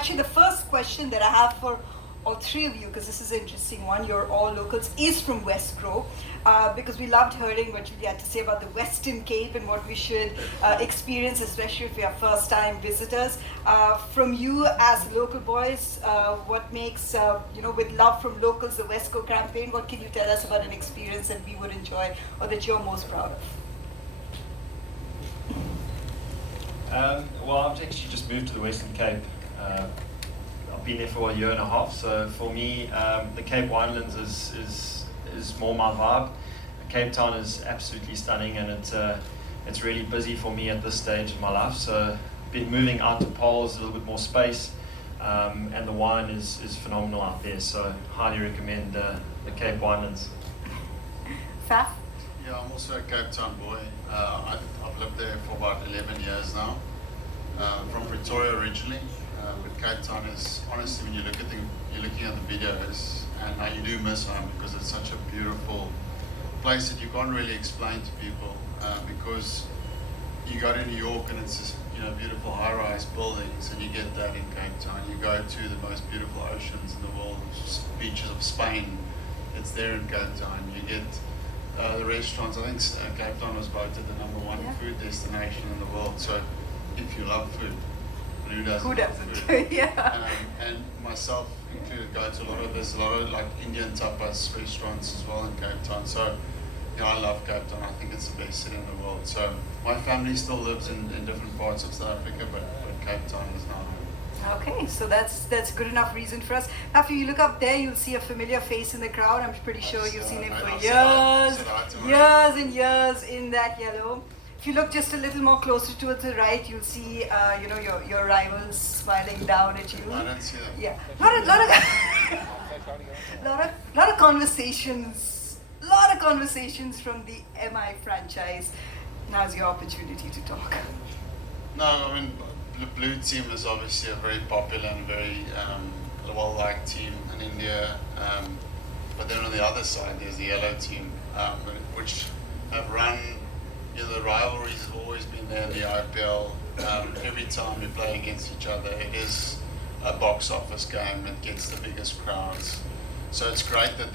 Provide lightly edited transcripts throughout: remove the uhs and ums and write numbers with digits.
actually, the first question that I have for all three of you, because this is an interesting one, you're all locals, is from West Grove, because we loved hearing what you had to say about the Western Cape and what we should experience, especially if we are first-time visitors. From you as local boys, what makes, with love from locals, the West Coast campaign, what can you tell us about an experience that we would enjoy or that you're most proud of? Well, I've actually just moved to the Western Cape. I've been there for a year and a half, so for me, the Cape Winelands is more my vibe. Cape Town is absolutely stunning, and it's really busy for me at this stage in my life. So, been moving out to Poles, a little bit more space, and the wine is phenomenal out there. So, highly recommend the Cape Winelands. Faf? Yeah, I'm also a Cape Town boy. I've lived there for about 11 years now. From Pretoria originally, but Cape Town is, honestly, when you're looking at the videos, and you do miss home because it's such a beautiful place that you can't really explain to people, because you go to New York and it's just beautiful high-rise buildings, and you get that in Cape Town. You go to the most beautiful oceans in the world, beaches of Spain, it's there in Cape Town. You get the restaurants. I think Cape Town was voted the #1 food destination in the world. So if you love food, who doesn't? Who doesn't? Food? Yeah. And myself included, there's a lot of like Indian tapas restaurants as well in Cape Town. So I love Cape Town. I think it's the best city in the world. So my family still lives in different parts of South Africa, but Cape Town is now home. Okay, so that's good enough reason for us. After you look up there, you'll see a familiar face in the crowd. I'm pretty sure you've seen him for years and years in that yellow. If you look just a little more closer towards the right, you'll see your rivals smiling down at you. I don't see them. Yeah, lot of conversations from the MI franchise. Now's your opportunity to talk. No, I mean, the blue team is obviously a very popular and very well-liked team in India. But then on the other side, there's the yellow team, which have run. The rivalries have always been there in the IPL. Every time we play against each other, it is a box office game. It gets the biggest crowds. So it's great that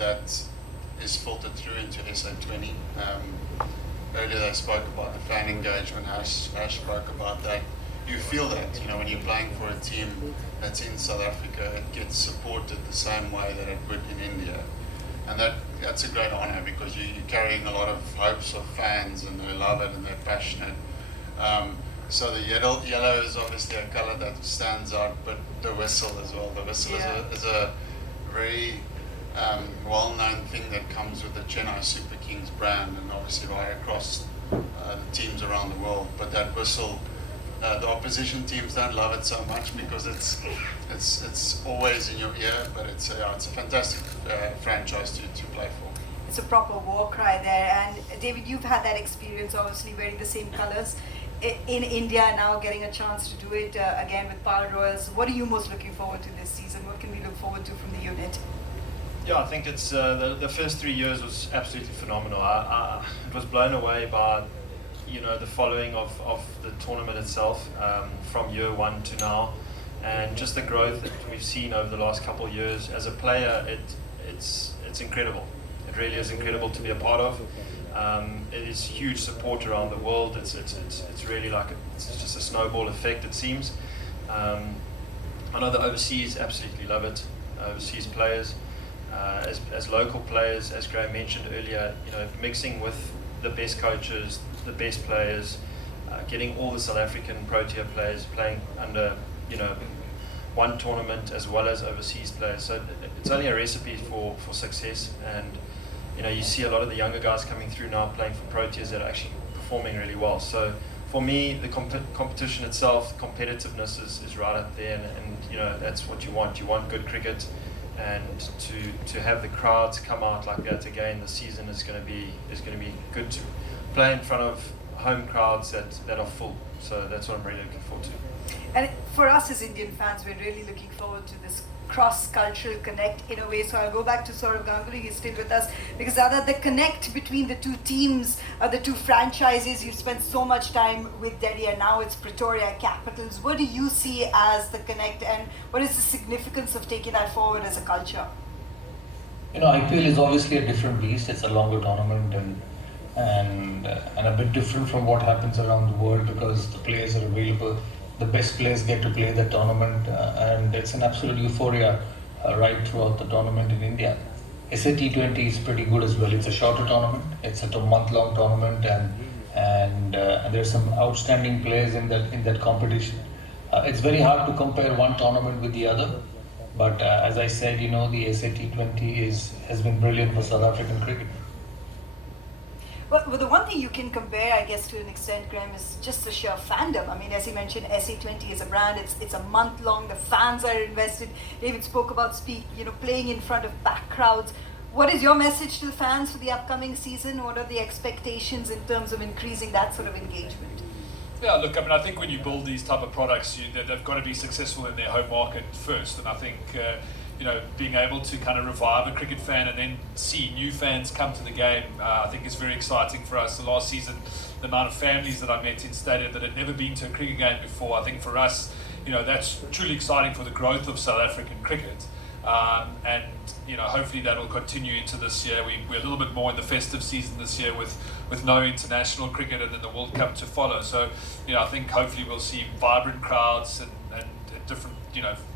is filtered through into SA20. Earlier they spoke about the fan engagement. Ash spoke about that. You feel that, when you're playing for a team that's in South Africa, it gets supported the same way that it would in India. And that's a great honour, because you're carrying a lot of hopes of fans, and they love it and they're passionate. So the yellow is obviously a colour that stands out, but the whistle as well. The whistle is a very well-known thing that comes with the Chennai Super Kings brand, and obviously right across the teams around the world. But that whistle, the opposition teams don't love it so much because it's always in your ear, but it's a fantastic franchise to play for. It's a proper war cry there. And David, you've had that experience, obviously wearing the same colours in India, now getting a chance to do it again with Pal Royals. What are you most looking forward to this season? What can we look forward to from the unit? Yeah, I think it's the first 3 years was absolutely phenomenal. It was blown away by the following of the tournament itself, from year one to now, and just the growth that we've seen over the last couple of years. As a player, it's incredible. It really is incredible to be a part of. It is huge support around the world. It's really like it's just a snowball effect, it seems. I know the overseas absolutely love it. Overseas players, as local players, as Graeme mentioned earlier, mixing with the best coaches, the best players, getting all the South African Protea players playing under, one tournament as well as overseas players. So it's only a recipe for success. And, you see a lot of the younger guys coming through now playing for Proteas that are actually performing really well. So for me, the competition itself, competitiveness is right up there. And that's what you want. You want good cricket. And to have the crowds come out like that again this season is going to be good to play in front of home crowds that are full. So that's what I'm really looking forward to. And for us as Indian fans, we're really looking forward to this cross-cultural connect in a way. So I'll go back to Saurav Ganguly, he's still with us, because the connect between the two teams, the two franchises, you've spent so much time with Delhi and now it's Pretoria Capitals. What do you see as the connect, and what is the significance of taking that forward as a culture? IPL is obviously a different beast. It's a longer tournament and a bit different from what happens around the world because the players are available. The best players get to play the tournament, and it's an absolute euphoria right throughout the tournament in India. SA T20 is pretty good as well. It's a shorter tournament. It's a month-long tournament, and there's some outstanding players in that competition. It's very hard to compare one tournament with the other, but as I said, the SA T20 has been brilliant for South African cricket. Well, the one thing you can compare, I guess, to an extent, Graeme, is just the sheer fandom. I mean, as you mentioned, SA20 is a brand. It's a month long. The fans are invested. David spoke about playing in front of packed crowds. What is your message to the fans for the upcoming season? What are the expectations in terms of increasing that sort of engagement? Yeah, look, I think when you build these type of products, they've got to be successful in their home market first. And I think being able to kind of revive a cricket fan and then see new fans come to the game, I think is very exciting for us. The last season, the amount of families that I met in stadium that had never been to a cricket game before, I think for us, that's truly exciting for the growth of South African cricket. And hopefully that will continue into this year. We're a little bit more in the festive season this year with no international cricket and then the World Cup to follow. So, I think hopefully we'll see vibrant crowds and different,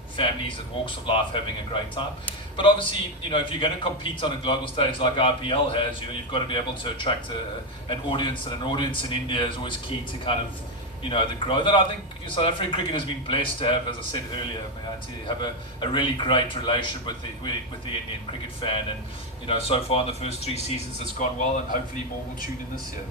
families and walks of life having a great time. But obviously, if you're going to compete on a global stage like IPL has, you've got to be able to attract an audience, and an audience in India is always key to kind of, the growth. And I think South African cricket has been blessed to have, as I said earlier, to have a really great relationship with the Indian cricket fan. And, so far in the first 3 seasons it's gone well, and hopefully more will tune in this year.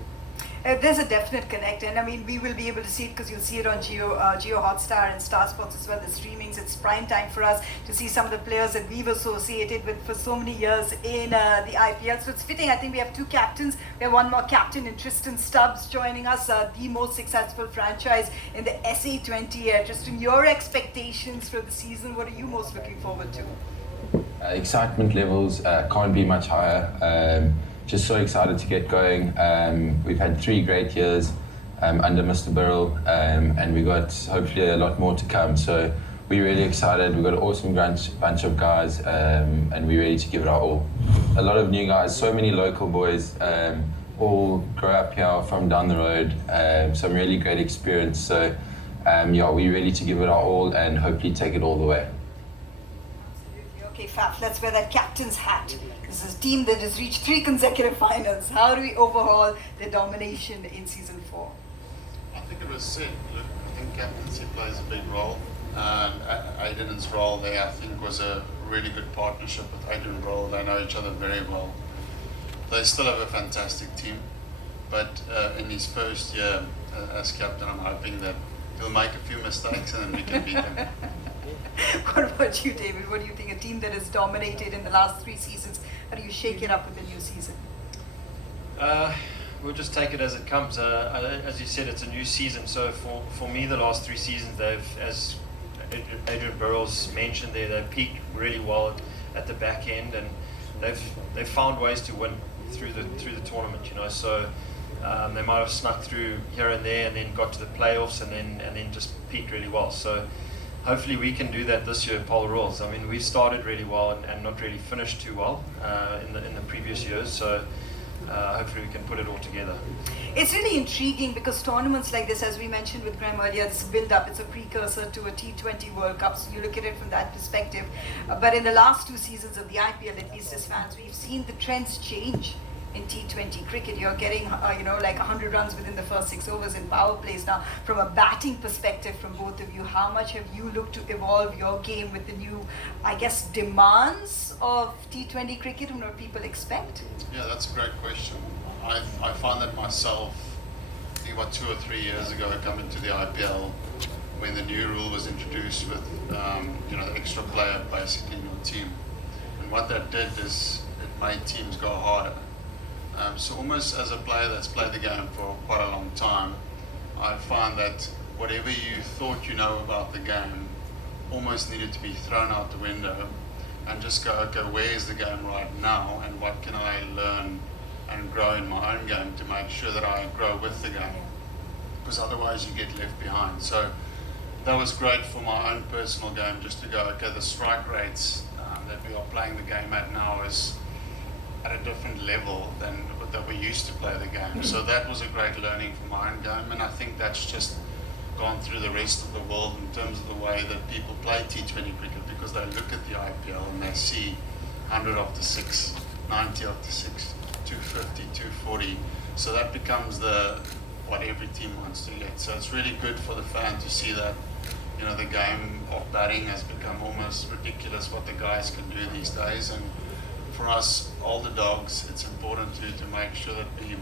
There's a definite connect, and I mean, we will be able to see it because you'll see it on Geo Hotstar and Star Sports as well, the streamings. It's prime time for us to see some of the players that we've associated with for so many years in the IPL. So it's fitting. I think we have 2 captains. We have one more captain in Tristan Stubbs joining us, the most successful franchise in the SA20. Tristan, your expectations for the season, what are you most looking forward to? Excitement levels can't be much higher. Just so excited to get going. We've had 3 great years under Mr. Burrell, and we got hopefully a lot more to come. So we're really excited. We've got an awesome bunch of guys, and we're ready to give it our all. A lot of new guys, so many local boys, all grow up here from down the road. Some really great experience. So we're ready to give it our all and hopefully take it all the way. Okay, Faf, let's wear that captain's hat. This is a team that has reached 3 consecutive finals. How do we overhaul the domination in season 4? I think it was said. Look, I think captaincy plays a big role. Aidan's role there, I think, was a really good partnership with Aidan Burrell. They know each other very well. They still have a fantastic team, but in his first year as captain, I'm hoping that he'll make a few mistakes and then we can beat them. What about you, David? What do you think? A team that has dominated in the last 3 seasons, how do you shake it up with the new season? We'll just take it as it comes. As you said, it's a new season. So for me, the last 3 seasons, as Adrian Burrell's mentioned there, they've peaked really well at the back end, and they've found ways to win through the tournament. So they might have snuck through here and there, and then got to the playoffs, and then just peaked really well. So hopefully we can do that this year, Paul Rules. I mean, we started really well and not really finished too well in the previous years. So hopefully we can put it all together. It's really intriguing because tournaments like this, as we mentioned with Graeme earlier, this build-up, it's a precursor to a T20 World Cup, so you look at it from that perspective. But in the last 2 seasons of the IPL, at least as fans, we've seen the trends change in T20 cricket. You're getting, like 100 runs within the first 6 overs in power plays. Now, from a batting perspective from both of you, how much have you looked to evolve your game with the new, I guess, demands of T20 cricket and what people expect? Yeah, that's a great question. I found that myself, I think about 2 or 3 years ago, coming to the IPL, when the new rule was introduced with, the extra player basically in your team. And what that did is it made teams go harder. So almost as a player that's played the game for quite a long time, I find that whatever you thought you know about the game almost needed to be thrown out the window and just go, okay, where is the game right now and what can I learn and grow in my own game to make sure that I grow with the game, because otherwise you get left behind. So that was great for my own personal game, just to go, okay, the strike rates that we are playing the game at now is at a different level than that we used to play the game. So that was a great learning for my own game, and I think that's just gone through the rest of the world in terms of the way that people play T20 cricket, because they look at the IPL and they see 100 after 6, 90 after 6, 250, 240. So that becomes what every team wants to get. So it's really good for the fan to see that, you know, the game of batting has become almost ridiculous what the guys can do these days. And for us older dogs, it's important to make sure that we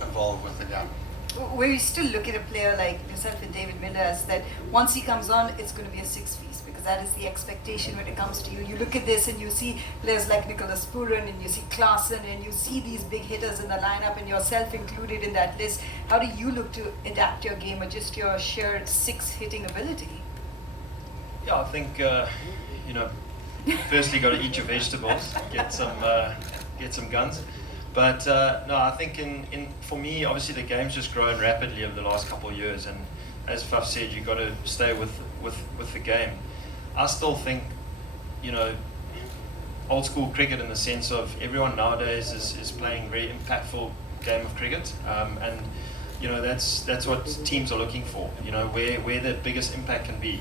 evolve with the game. Where you still look at a player like yourself and David Miller as that once he comes on, it's going to be a 6 feast, because that is the expectation when it comes to you. You look at this and you see players like Nicholas Pooran and you see Klaasen and you see these big hitters in the lineup and yourself included in that list. How do you look to adapt your game or just your sheer 6 hitting ability? Yeah, I think, you know, firstly got to eat your vegetables, get some guns. But no, I think for me, obviously the game's just grown rapidly over the last couple of years, and as Faf said, you've got to stay with the game. I still think, you know, old school cricket in the sense of everyone nowadays is playing very impactful game of cricket, and you know that's what teams are looking for. You know, where the biggest impact can be.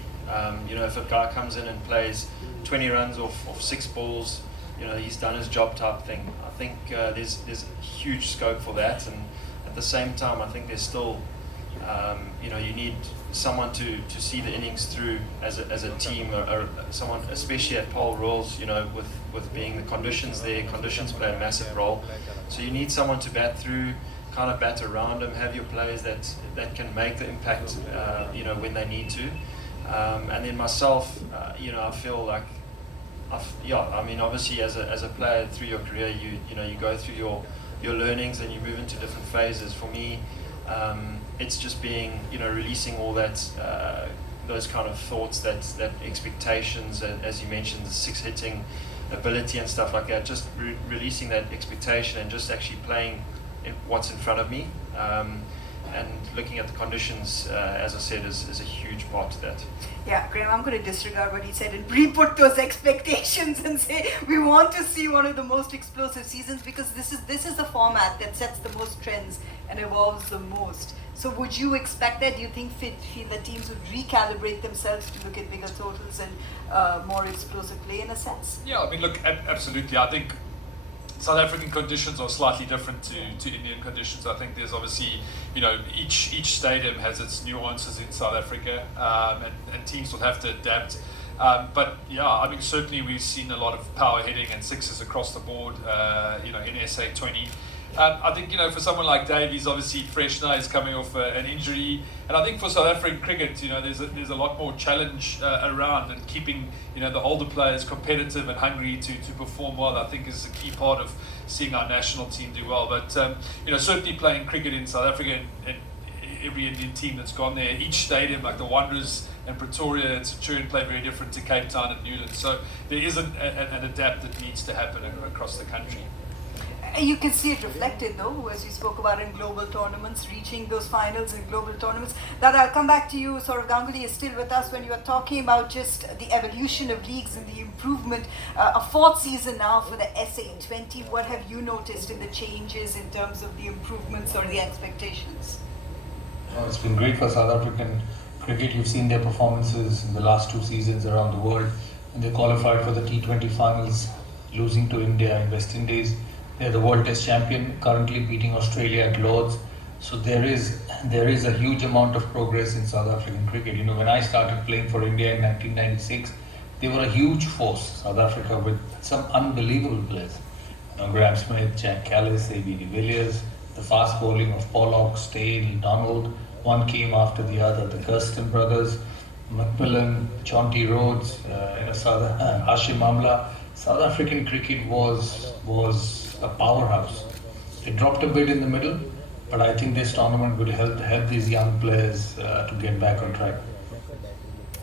You know, if a guy comes in and plays 20 runs off 6 balls, you know, he's done his job type thing. I think there's huge scope for that, and at the same time, I think there's still, you know, you need someone to see the innings through as a team, or someone, especially at Paul Royals, you know, with being the conditions there. Conditions play a massive role. So you need someone to bat through, kind of bat around them, have your players that can make the impact, you know, when they need to. And then myself, you know, I feel like, I mean, obviously as a player through your career, you know, you go through your learnings and you move into different phases. For me, it's just being, you know, releasing all that, those kind of thoughts, that expectations, as you mentioned, the 6 hitting ability and stuff like that. Just releasing that expectation and just actually playing what's in front of me. And looking at the conditions, as I said, is a huge part to that. Yeah, Graeme, I'm going to disregard what he said and re-put those expectations and say we want to see one of the most explosive seasons, because this is the format that sets the most trends and evolves the most. So would you expect that? Do you think the teams would recalibrate themselves to look at bigger totals and more explosive play in a sense? Yeah, I mean, look, absolutely. I think South African conditions are slightly different to Indian conditions. I think there's obviously, you know, each stadium has its nuances in South Africa, and teams will have to adapt. But yeah, I mean, certainly we've seen a lot of power hitting and 6s across the board, you know, in SA20. I think, you know, for someone like Dave, he's obviously fresh now, he's coming off an injury. And I think for South African cricket, you know, there's a lot more challenge around, and keeping, you know, the older players competitive and hungry to perform well, I think is a key part of seeing our national team do well. But, you know, certainly playing cricket in South Africa, and every Indian team that's gone there, each stadium, like the Wanderers and Pretoria and Centurion, play very different to Cape Town and Newland. So there is an adapt that needs to happen across the country. You can see it reflected, though, as you spoke about in global tournaments, reaching those finals in global tournaments. That I'll come back to you. Saurav Ganguly is still with us when you are talking about just the evolution of leagues and the improvement. A 4th season now for the SA20. What have you noticed in the changes in terms of the improvements or the expectations? Oh, it's been great for South African cricket. You've seen their performances in the last 2 seasons around the world, and they qualified for the T20 finals, losing to India in West Indies. They're the World Test champion, currently beating Australia at Lord's. So there is a huge amount of progress in South African cricket. You know, when I started playing for India in 1996, they were a huge force, South Africa, with some unbelievable players. You know, Graeme Smith, Jack Callis, A.B. de Villiers, the fast bowling of Pollock, Stale, Donald. One came after the other. The Kirsten brothers, Macmillan, Chonty Rhodes, Hashim Amla. South African cricket was a powerhouse. They dropped a bit in the middle, but I think this tournament will help these young players to get back on track.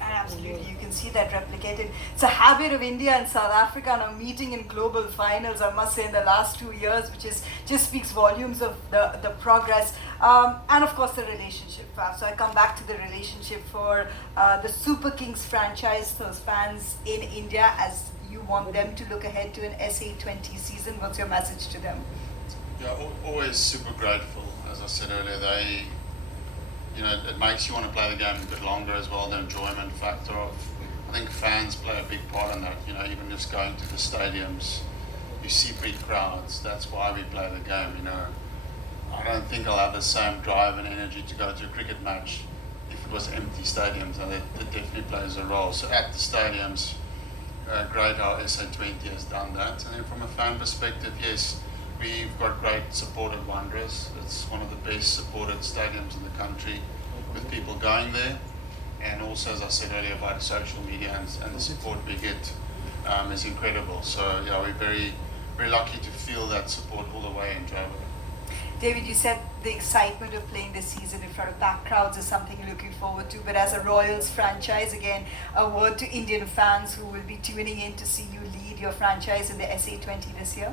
Absolutely, you can see that replicated. It's a habit of India and South Africa now meeting in global finals, I must say, in the last 2 years, which is just speaks volumes of the progress. And of course the relationship, Faf. So I come back to the relationship for the Super Kings franchise, those fans in India, as you want them to look ahead to an SA20 season. What's your message to them? Yeah, always super grateful. As I said earlier, it makes you want to play the game a bit longer as well. The enjoyment factor of, I think fans play a big part in that. Even just going to the stadiums, you see big crowds. That's why we play the game. I don't think I'll have the same drive and energy to go to a cricket match if it was empty stadiums, and that definitely plays a role. So at the stadiums, great how SA20 has done that. And then from a fan perspective, yes, we've got great support at Wanderers. It's one of the best supported stadiums in the country, with people going there. And also, as I said earlier, about social media and the support we get is incredible. So yeah, we're very, very lucky to feel that support all the way in Joburg. David, you said the excitement of playing this season in front of back crowds is something you're looking forward to. But as a Royals franchise, again, a word to Indian fans who will be tuning in to see you lead your franchise in the SA20 this year.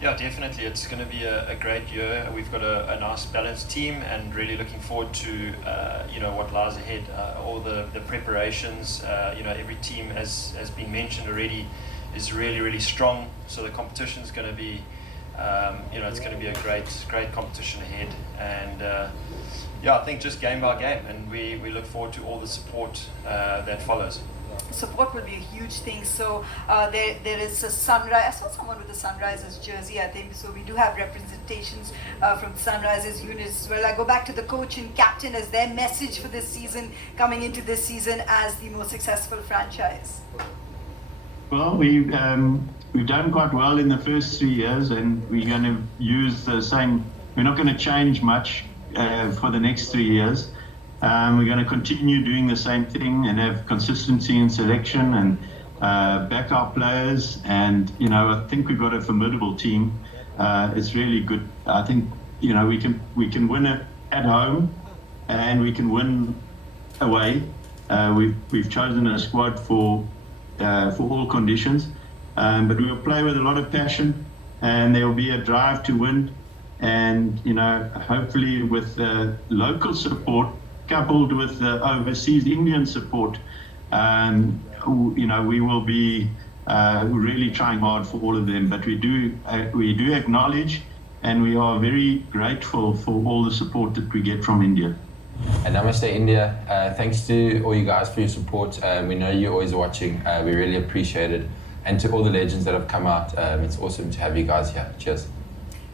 Yeah, definitely. It's going to be a great year. We've got a nice balanced team, and really looking forward to what lies ahead. All the preparations. Every team, as has been mentioned already, is really, really strong. So the competition is going to be, it's going to be a great competition ahead. And I think just game by game, and we look forward to all the support that follows. Support will be a huge thing. So there is a Sunrise. I saw someone with a Sunrisers jersey, I think. So we do have representations from Sunrisers unit as well. I go back to the coach and captain as their message for this season, coming into this season as the most successful franchise. Well, we've done quite well in the first 3 years, and we're going to use the same. We're not going to change much for the next 3 years. We're going to continue doing the same thing and have consistency in selection and back our players. And I think we've got a formidable team. It's really good. I think we can win it at home, and we can win away. We've chosen a squad for all conditions, but we'll play with a lot of passion, and there will be a drive to win. And hopefully with local support, coupled with the overseas Indian support, we will be really trying hard for all of them. But we do acknowledge, and we are very grateful for all the support that we get from India. And Namaste India. Thanks to all you guys for your support. We know you're always watching. We really appreciate it. And to all the legends that have come out, it's awesome to have you guys here. Cheers.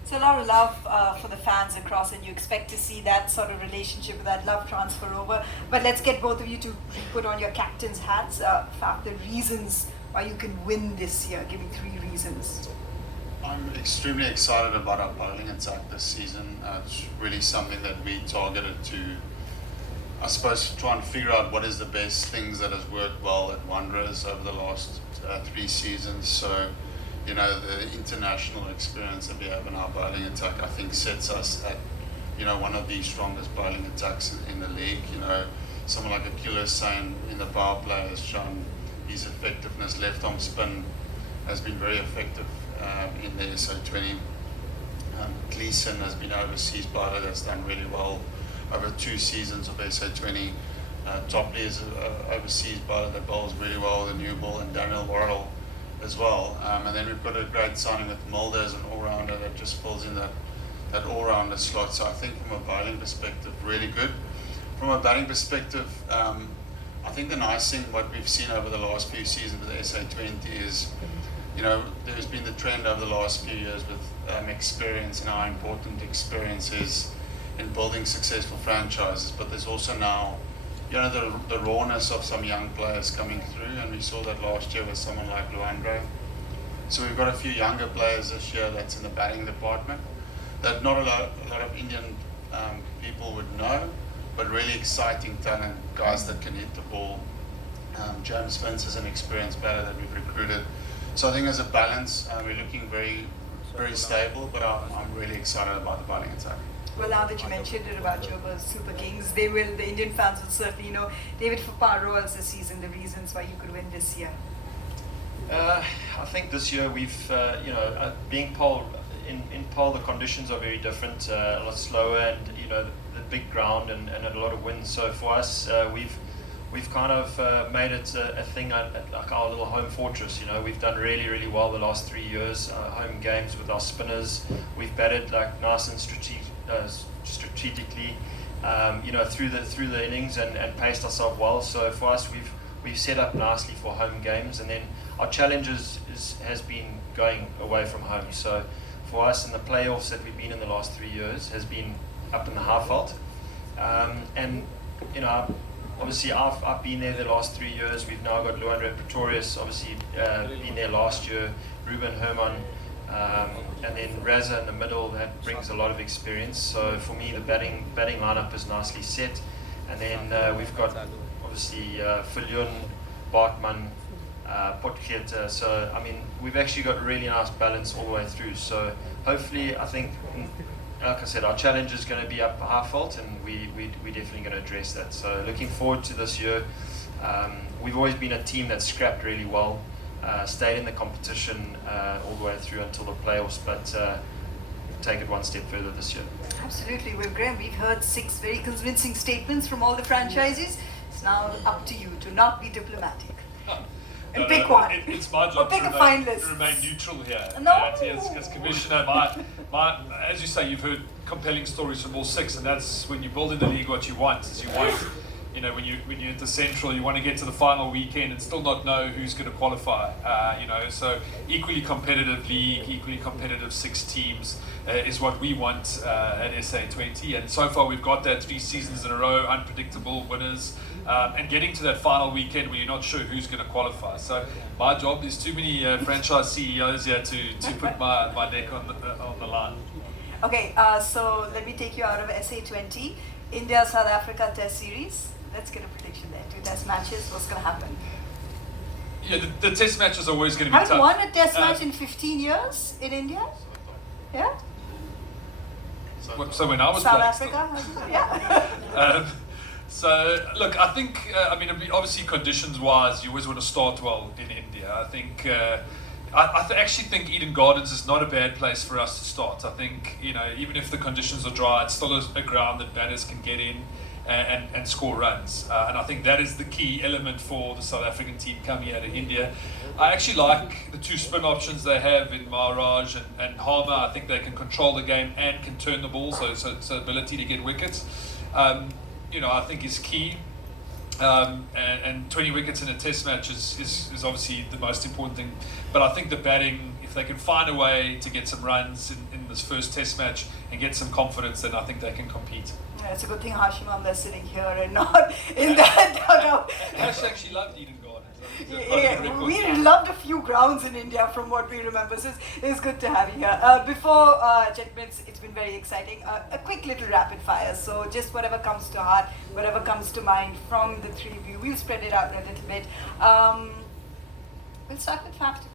So a lot of love for the fans across, and you expect to see that sort of relationship, that love transfer over. But let's get both of you to put on your captain's hats. Faf, the reasons why you can win this year. Give me 3 reasons. I'm extremely excited about our bowling attack this season. It's really something that we targeted to, I suppose, try and figure out what is the best things that has worked well at Wanderers over the last 3 seasons. So, the international experience that we have in our bowling attack, I think, sets us at, one of the strongest bowling attacks in the league. Someone like Akil Hussain in the power play has shown his effectiveness. Left arm spin has been very effective in the SA20. Gleeson has been an overseas bowler that's done really well over 2 seasons of SA20. Topley is an overseas bowler that bowls really well with a new ball, and Daniel Worrell as well. And then we've got a great signing with Mulder as an all-rounder that just fills in that all-rounder slot. So I think from a bowling perspective, really good. From a batting perspective, I think the nice thing, what we've seen over the last few seasons with the SA20 is, there's been the trend over the last few years with experience and how important experience is in building successful franchises. But there's also now the rawness of some young players coming through, and we saw that last year with someone like Luandro. So we've got a few younger players this year that's in the batting department that not a lot of Indian people would know, but really exciting talent, guys that can hit the ball. James Vince is an experienced batter that we've recruited. So I think as a balance, we're looking very, very stable, but I'm really excited about the bowling attack. Well, now that you mentioned it about Joburg's Super Kings, the Indian fans will certainly know. David, for Par Royals this season, the reasons why you could win this year. I think this year we've, being pole, in pole the conditions are very different, a lot slower, and the big ground and a lot of wind. So for us, we've kind of made it a thing like our little home fortress. We've done really, really well the last 3 years. Home games with our spinners, we've batted like nice and strategically, through the innings and paced ourselves well. So for us, we've set up nicely for home games, and then our challenge has been going away from home. So for us in the playoffs that we've been in the last 3 years has been up in the Highveld, and obviously I've been there the last 3 years. We've now got Luandre Pretorius, obviously been there last year, Ruben Herman, and then Raza in the middle. That brings a lot of experience. So for me, the batting lineup is nicely set, and then we've got obviously Viljoen, Bartman, Potgieter. So I mean, we've actually got a really nice balance all the way through. So hopefully, I think, like I said, our challenge is going to be up Highveld, and we're definitely going to address that. So looking forward to this year. We've always been a team that's scrapped really well, stayed in the competition all the way through until the playoffs, but take it one step further this year. Absolutely. Well, Graeme, we've heard 6 very convincing statements from all the franchises. It's now up to you to not be diplomatic. And pick one. It's my job to remain neutral here. No. As commissioner, my, as you say, you've heard compelling stories from all 6, and that's when you build in the league what you want. Is you want, when you're at the central, you want to get to the final weekend and still not know who's going to qualify. So equally competitive league, equally competitive 6 teams is what we want at SA20. And so far we've got that 3 seasons in a row, unpredictable winners. And getting to that final weekend where you're not sure who's going to qualify. So my job, there's too many franchise CEOs here to put my neck on the line. Okay, so let me take you out of SA20. India, South Africa Test Series. Let's get a prediction there. 2 Test matches. What's going to happen? Yeah, the Test match is always going to be tough. Haven't won a Test match in 15 years in India. Yeah. So when I was South playing, Africa. Yeah. So, look, I think, obviously conditions-wise, you always want to start well in India. I think, I actually think Eden Gardens is not a bad place for us to start. I think, even if the conditions are dry, it's still a ground that batters can get in and score runs. And I think that is the key element for the South African team coming out of India. I actually like the 2 spin options they have in Maharaj and Harmer. I think they can control the game and can turn the ball, so ability to get wickets. I think is key, and 20 wickets in a Test match is obviously the most important thing. But I think the batting, if they can find a way to get some runs in this first Test match and get some confidence, then I think they can compete. Yeah, it's a good thing Hashim Amla is sitting here and not in that dugout. Hash actually loved Eden Gardens. Yeah, we loved a few grounds in India from what we remember, so it's good to have you here. Before, gentlemen, it's been very exciting. A quick little rapid fire, so just whatever comes to heart, whatever comes to mind from the 3 of you. We'll spread it out a little bit. We'll start with Faf.